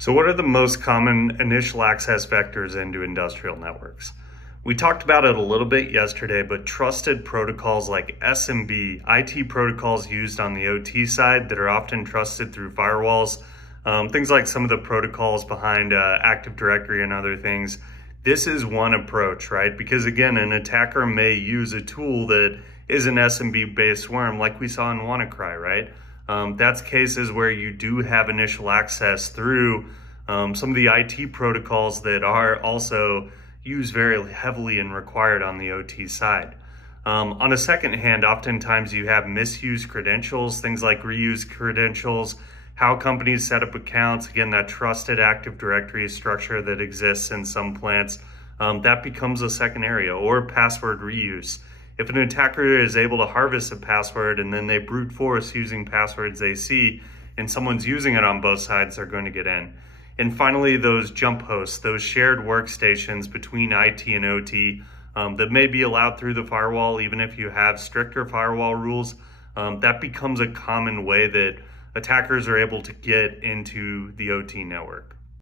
So what are the most common initial access vectors into industrial networks? We talked about it a little bit yesterday, but trusted protocols like SMB, IT protocols used on the OT side that are often trusted through firewalls, things like some of the protocols behind Active Directory and other things. This is one approach, right? Because again, an attacker may use a tool that is an SMB-based worm like we saw in WannaCry, right? That's cases where you do have initial access through some of the IT protocols that are also used very heavily and required on the OT side. On a second hand, oftentimes you have misused credentials, things like reused credentials, how companies set up accounts, again, that trusted Active Directory structure that exists in some plants, that becomes a second area, or password reuse. If an attacker is able to harvest a password and then they brute force using passwords they see, and someone's using it on both sides, they're going to get in. And finally, those jump hosts, those shared workstations between IT and OT that may be allowed through the firewall, even if you have stricter firewall rules, that becomes a common way that attackers are able to get into the OT network.